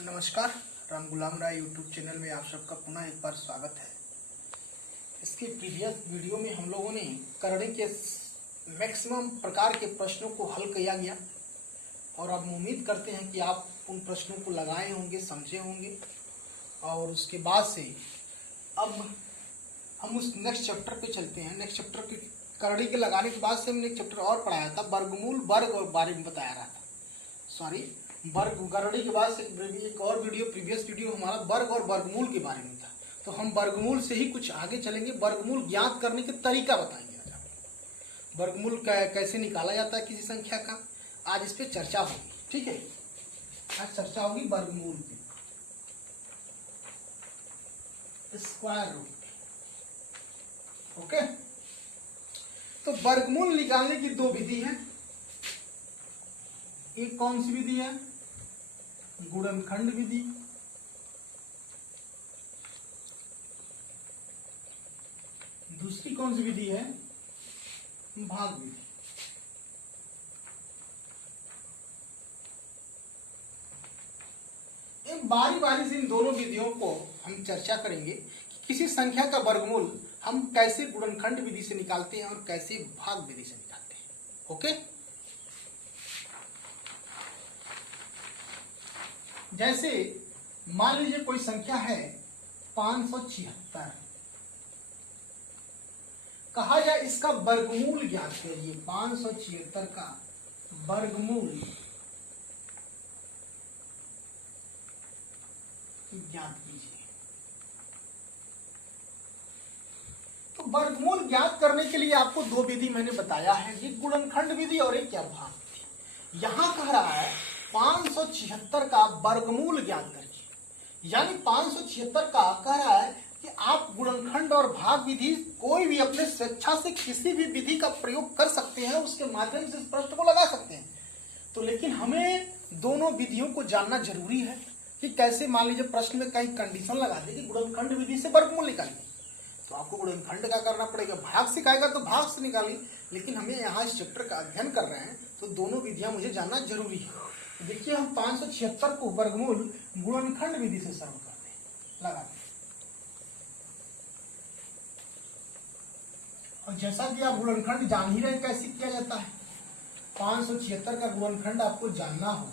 नमस्कार, राम गुलाम राय YouTube channel में आप सबका पुनः एक बार स्वागत है। इसके प्रीवियस वीडियो में हम लोगों ने करने के मैक्सिमम प्रकार के प्रश्नों को हल किया गया और अब उम्मीद करते हैं कि आप उन प्रश्नों को लगाए होंगे, समझे होंगे। और उसके बाद से अब हम उस नेक्स्ट चैप्टर पे चलते हैं। नेक्स्ट चैप्टर की करड़ी के लगाने के बाद से हमने एक चैप्टर और पढ़ाया था, वर्गमूल वर्ग और बारे में बताया रहा था। सॉरी, वर्ग करड़ी के बाद से एक और वीडियो, प्रीवियस वीडियो हमारा वर्ग और वर्गमूल के बारे में था। तो हम वर्गमूल से ही कुछ आगे चलेंगे, वर्गमूल ज्ञात करने के तरीका बताएंगे आज आपको। वर्गमूल कैसे निकाला जाता है किसी संख्या का, आज इस पे चर्चा होगी। ठीक है, आज चर्चा होगी वर्गमूल पे, स्क्वायर रूट। ओके, तो वर्गमूल निकालने की दो विधि है। एक कौन सी विधि है? गुणनखंड विधि। दूसरी कौन सी विधि है? भाग विधि। एक बारी बारी से इन दोनों विधियों को हम चर्चा करेंगे कि किसी संख्या का वर्गमूल हम कैसे गुणनखंड विधि से निकालते हैं और कैसे भाग विधि से निकालते हैं। ओके, जैसे मान लीजिए कोई संख्या है 576, कहा जाए इसका वर्गमूल ज्ञात करिए। 576 का वर्गमूल ज्ञात कीजिए। तो वर्गमूल ज्ञात करने के लिए आपको दो विधि मैंने बताया है, एक गुणनखंड विधि और एक क्या भाग विधि। यहां कह रहा है 576 का वर्गमूल ज्ञात करिए, यानी 576 का कह रहा है कि आप गुणनखंड और भाग विधि कोई भी अपने स्वेच्छा से किसी भी विधि का प्रयोग कर सकते हैं, उसके माध्यम से इस प्रश्न को लगा सकते हैं। तो लेकिन हमें दोनों विधियों को जानना जरूरी है कि कैसे। मान लीजिए प्रश्न में कहीं कंडीशन लगा दे कि गुणनखंड विधि से वर्गमूल निकालिए, तो आपको गुणनखंड का करना पड़ेगा। भाग सिखाएगा तो भाग से निकालिए, लेकिन हमें यहाँ इस चैप्टर का अध्ययन कर रहे हैं तो दोनों विधियां मुझे जानना जरूरी है। देखिए, हम 576 को वर्गमूल गुणनखंड विधि से सॉल्व करते हैं, लगाते हैं। और जैसा कि आप गुणनखंड जान ही रहे कैसे किया जाता है, 576 का गुणनखंड आपको जानना हो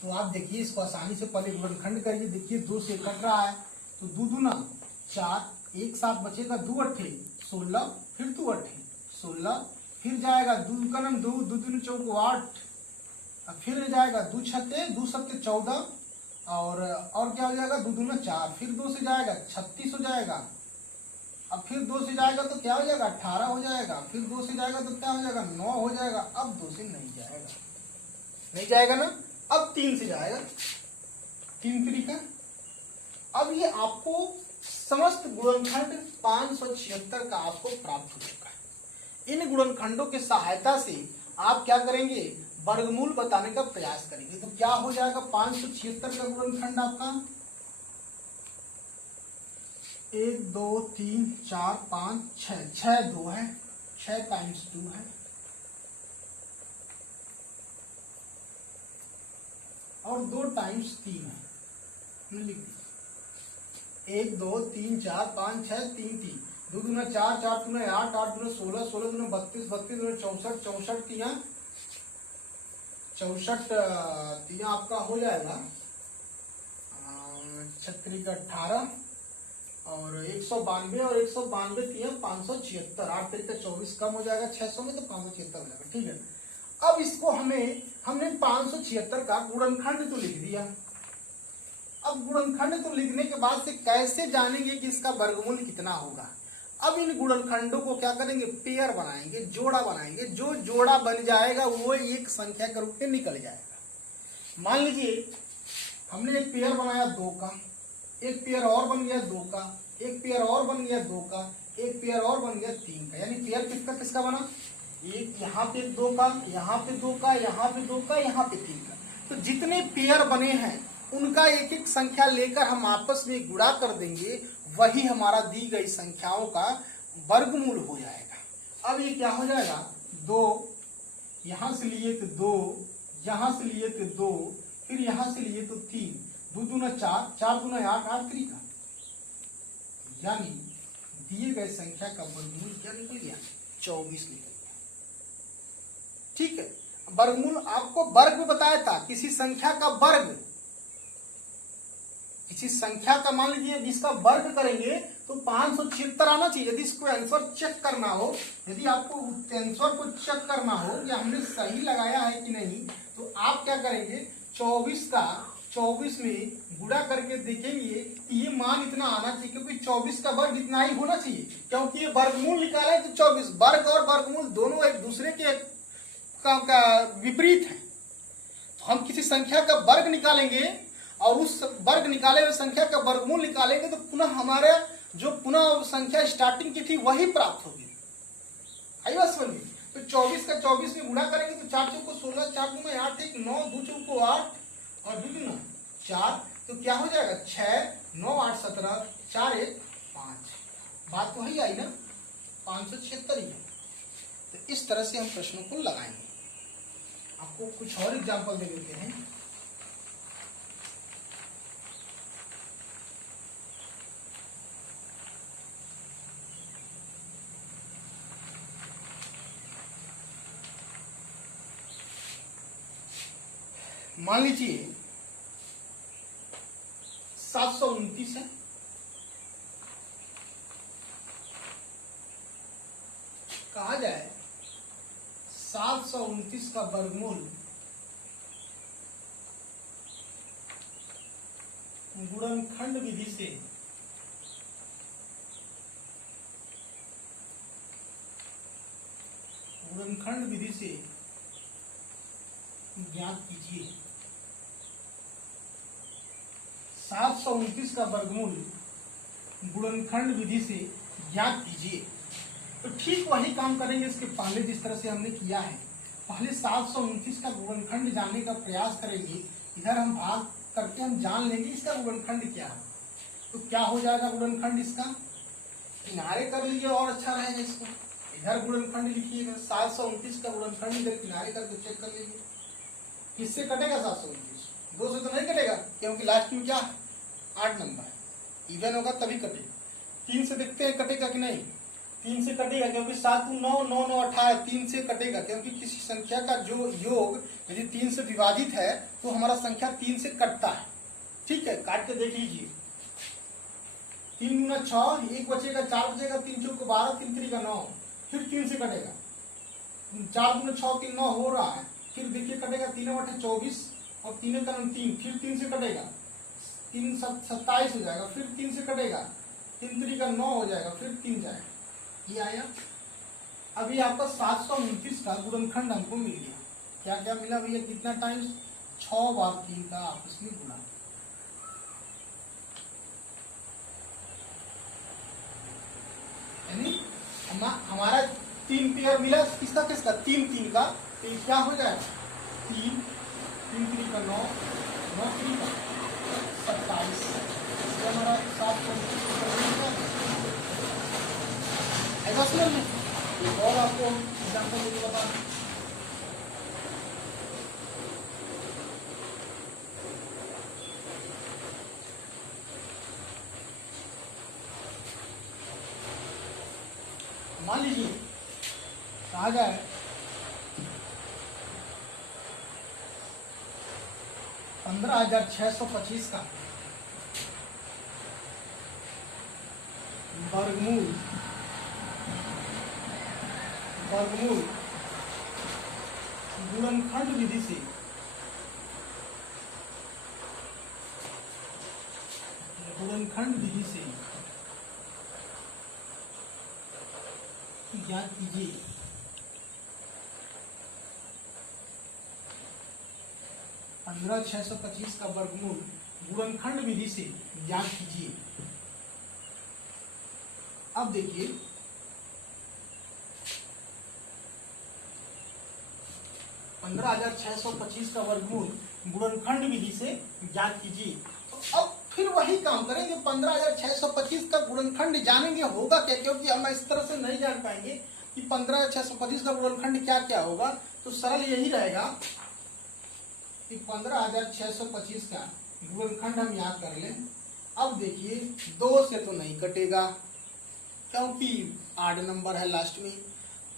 तो आप देखिए इसको आसानी से पहले गुणनखंड करिए। देखिए 2 से कट रहा है तो 2 दूना 4, एक साथ बचेगा 2 अट्ठे 16, फिर 2 अट्ठे 16, फिर जाएगा 2 कनम 2, 2 दूनी चौको 8, फिर जाएगा 2 छत्ते 2 सत्ते 14, और क्या हो जाएगा 2 दूना 4, फिर 2 से जाएगा 36 हो जाएगा। अब फिर 2 से जाएगा तो क्या हो जाएगा 18 हो जाएगा, फिर 2 से जाएगा तो क्या हो जाएगा 9 हो जाएगा। अब 2 से नहीं जाएगा, नहीं जाएगा ना। अब 3 से जाएगा, 3 तरीका। अब ये आपको समस्त गुणनखंड 576 का आपको प्राप्त हो चुका है। इन गुणनखंडों की सहायता से आप क्या करेंगे? वर्गमूल बताने का प्रयास करेंगे। तो क्या हो जाएगा 576 का गुणनखंड आपका? 1 2 3 4 5 6, 6 2 है, 6 टाइम्स 2 है, और 2 टाइम्स 3 है। लिख दीजिए 1 2 3 4 5 6 3 3, 2 दूना 4, 4 दूना 8, 8 दूना 16, 16 दूना 32, 32 दूना 64, 64 तिया 64 तिया आपका हो जाएगा 36 का 18, और 192, और 192 तिया 576, 8 तरीका 24 कम हो जाएगा 600 में, तो 576 हो जाएगा। ठीक है, अब इसको हमने 576 का गुणनखंड तो लिख दिया। अब गुणनखंड तो लिखने के बाद से कैसे जानेंगे कि इसका वर्गमूल कितना होगा? अब इन गुणनखंडों को क्या करेंगे? पेयर बनाएंगे, जोड़ा बनाएंगे। जो जोड़ा बन जाएगा वो एक संख्या के रूप में निकल जाएगा। मान लीजिए हमने एक पेयर बनाया 2 का, एक पेयर और बन गया 2 का, एक पेयर और बन गया 2 का, एक पेयर और बन गया 3 का। यानी पेयर किसका किसका बना? एक यहाँ पे 2 का, यहाँ पे 2 का, यहाँ पे 2 का, यहाँ पे 3 का। तो जितने पेयर बने हैं उनका एक एक संख्या लेकर हम आपस में गुणा कर देंगे, वही हमारा दी गई संख्याओं का वर्गमूल हो जाएगा। अब ये क्या हो जाएगा? 2, यहां से लिए तो 2, यहां से लिए तो 2, फिर यहां से लिए तो 3, 2 दूना 4, 4 दूना 8, 8 3 का, यानी दिए गए संख्या का वर्गमूल क्या निकल गया? 24 निकल गया। ठीक है, वर्गमूल आपको वर्ग में बताया था, किसी संख्या का वर्ग, किसी संख्या का मान लीजिए जिसका वर्ग करेंगे तो 576 आना चाहिए। यदि इसको आंसर चेक करना हो, यदि आपको आंसर को चेक करना हो कि हमने सही लगाया है कि नहीं, तो आप क्या करेंगे, 24 का 24 में गुणा करके देखेंगे कि ये मान इतना आना चाहिए, क्योंकि 24 का वर्ग इतना ही होना चाहिए, क्योंकि ये वर्गमूल निकाला है तो 24, वर्ग और वर्गमूल दोनों एक दूसरे के का विपरीत है। तो हम किसी संख्या का वर्ग निकालेंगे और उस वर्ग निकाले हुए संख्या का वर्गमूल निकालेंगे तो पुनः हमारे जो पुनः संख्या स्टार्टिंग की थी वही प्राप्त होगी। आई बात समझ में? तो 24 का 24 में गुणा करेंगे तो 4 चौको 16, 4 दूना 8, 1 9, 2 चौको 8 और 2 दूना 4, तो क्या हो जाएगा 6 9 8 17, 4 1 5। बात तो वही आई ना, 576 ही है। तो इस तरह से हम प्रश्नों को लगाएंगे। आपको कुछ और एग्जाम्पल दे देते हैं। मान लीजिए 729 है, कहा जाए 729 का वर्गमूल गुणनखंड विधि से ज्ञात कीजिए। 729 का वर्गमूल गुणनखंड विधि से ज्ञात कीजिए। तो ठीक वही काम करेंगे इसके पहले जिस तरह से हमने किया है। पहले 729 का गुणनखंड जानने का प्रयास करेंगे। इधर हम भाग करके हम जान लेंगे इसका गुणनखंड क्या है। तो क्या हो जाएगा गुणनखंड इसका, किनारे कर लीजिए और अच्छा रहेगा। इसको इधर गुणनखंड लिखिएगा, 729 का गुणनखंड इधर किनारे करके चेक कर लीजिए। किससे कटेगा 729? 2 से तो नहीं कटेगा, क्योंकि लास्ट में क्या 8 नंबर है, इवन होगा तभी कटेगा। 3 से देखते हैं कटेगा कि नहीं। 3 से कटेगा, क्योंकि 7 9 9 9 18, 3 से कटेगा, क्योंकि किसी संख्या का जो योग यदि 3 से विभाजित है तो हमारा संख्या 3 से कटता है। ठीक है, काट के देख लीजिए। 3 गुना 6, 1 बचेगा, 4 बचेगा, 3 चौको 12, 3 3 का 9, फिर 3 से कटेगा। 4 गुना 6 3 9 हो रहा है, फिर देखिए कटेगा, 3 8 24 और 3 का 3, फिर 3 से कटेगा, 3 7 27 हो जाएगा, फिर 3 से कटेगा, 3 3 का 9 हो जाएगा, फिर 3 जाएगा। ये आया। अभी आपका 729 का गुणनखंड हमको मिल गया। क्या क्या मिला भैया, कितना टाइम्स, 6 बार 3 का आपस में गुणा। यानी हमारा 3 पेयर मिला, किसका किसका, 3 3 का। तो क्या हो जाएगा, 3 3 3 का 9 9 3 का 27, हमारा 729 ऐसा समझ में। एक और आपको एग्जाम्पल देके बता, मान लीजिए कहा जाए 15,625 का वर्गमूल गुणनखंड विधि से ज्ञात कीजिए। 15,625 का वर्गमूल गुणनखंड विधि से ज्ञात कीजिए। अब देखिए, पंद्रह 15,625 का वर्गमूल गुणनखंड विधि से ज्ञात कीजिए। तो अब फिर वही काम करेंगे, 15,625 का गुणनखंड जानेंगे होगा क्या, क्योंकि हम इस तरह से नहीं जान पाएंगे कि 15,625 का गुणनखंड क्या क्या होगा। तो सरल यही रहेगा कि 15,625 का गुणनखंड हम याद कर लें। अब देखिए 2 से तो नहीं कटेगा क्योंकि 8 नंबर है लास्ट में।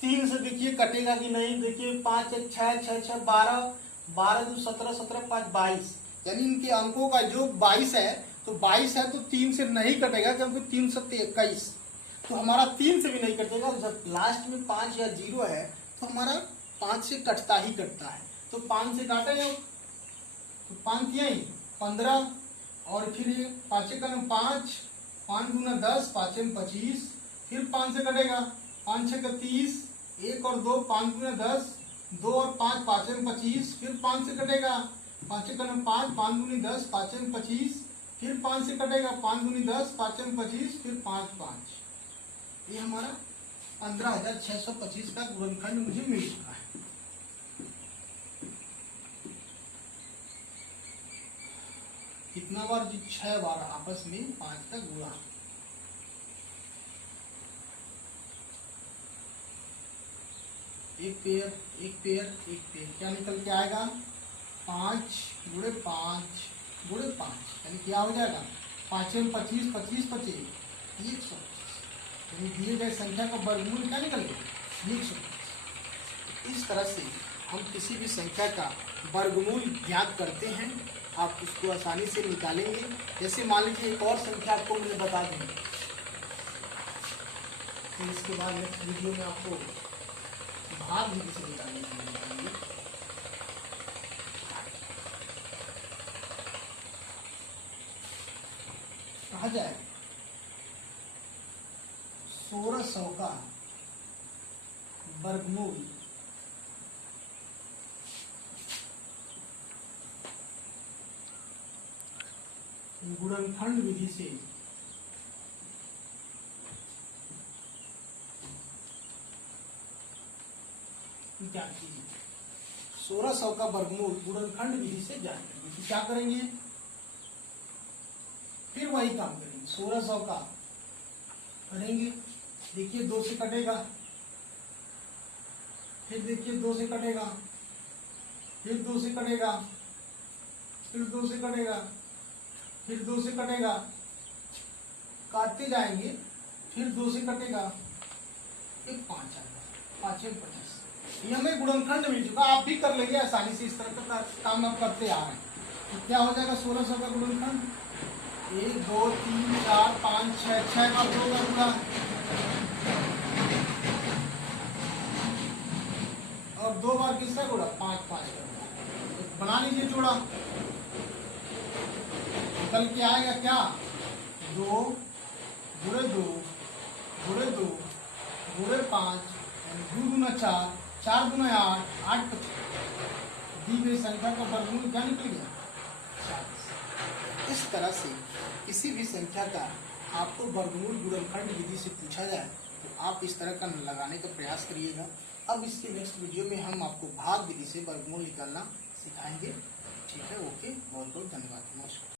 3 से देखिए कटेगा कि नहीं, देखिए 5 6 6 6 12 12 2 17 17 5 22, यानी इनके अंकों का जो 22 है, तो 22 है तो 3 से नहीं कटेगा क्योंकि 3 7 21, तो हमारा 3 से भी नहीं कटेगा। जब लास्ट में 5 या 0 है तो हमारा 5 से कटता ही कटता है, तो 5 से काटेंगे तो 5 किया ही 15, और फिर ये 5 का 5 5 दूना 10 5 में 25, फिर 5 से कटेगा 5 6 का 30, 1 और 2 5 दूना 10, 2 और 5 5 में 25, फिर 5 से कटेगा 5 का 5 5 दूनी 10 5 में 25, फिर 5 से कटेगा 5 दूनी 10 5 में 25, फिर 5 5। ये हमारा 15,625 का गुणनखंड मुझे मिल चुका है। कितना बार जी? 6 बार आपस में 5 का गुणा। एक पेयर एक पेयर एक पेयर, क्या निकल के आएगा? 5 गुणे 5 गुणे 5, यानी क्या हो जाएगा? 5 में 25 25 25 125, यानी दिए गए संख्या का वर्गमूल क्या निकल गया? 125। इस तरह से हम किसी भी संख्या का वर्गमूल ज्ञात करते हैं, आप उसको आसानी से निकालेंगे। जैसे मान लीजिए एक और संख्या आपको मुझे बता दूं, फिर इसके बाद नेक्स्ट वीडियो में आपको भाग भी किसे निकालने के लिए बताएंगे। कहा जाए 1600 का वर्गमूल गुणनखंड विधि से ज्ञात कीजिए। 1600 का वर्गमूल गुणनखंड विधि से ज्ञात करेंगे। तो क्या करेंगे? फिर वही काम करेंगे, 1600 का करेंगे। देखिए 2 से कटेगा, फिर देखिए 2 से कटेगा, फिर 2 से कटेगा, फिर 2 से कटेगा, फिर 2 से कटेगा, काटते जाएंगे, फिर 2 से कटेगा, फिर 5 आएगा, 5 में 25। ये हमें गुणनखंड मिल चुका। आप भी कर लेंगे आसानी से, इस तरह का काम आप करते आ रहे हैं। तो क्या हो जाएगा 1600 का गुणनखंड? 1 2 3 4 5 6 6 का 2 का गुणा, और 2 बार किसका गुणा? 5 5 का गुणा। बना लीजिए जोड़ा, निकल के आएगा क्या? 2 गुणे 2 गुणे 2 गुणे 5, 2 गुना 4 4 गुना 8 8 दी गई संख्या का वर्गमूल क्या निकल गया? 40। इस तरह से किसी भी संख्या का आपको वर्गमूल गुणनखंड विधि से पूछा जाए तो आप इस तरह का लगाने का प्रयास करिएगा। अब इसके नेक्स्ट वीडियो में हम आपको भाग विधि से वर्गमूल निकालना सिखाएंगे। ठीक है, ओके, बहुत बहुत धन्यवाद, नमस्कार।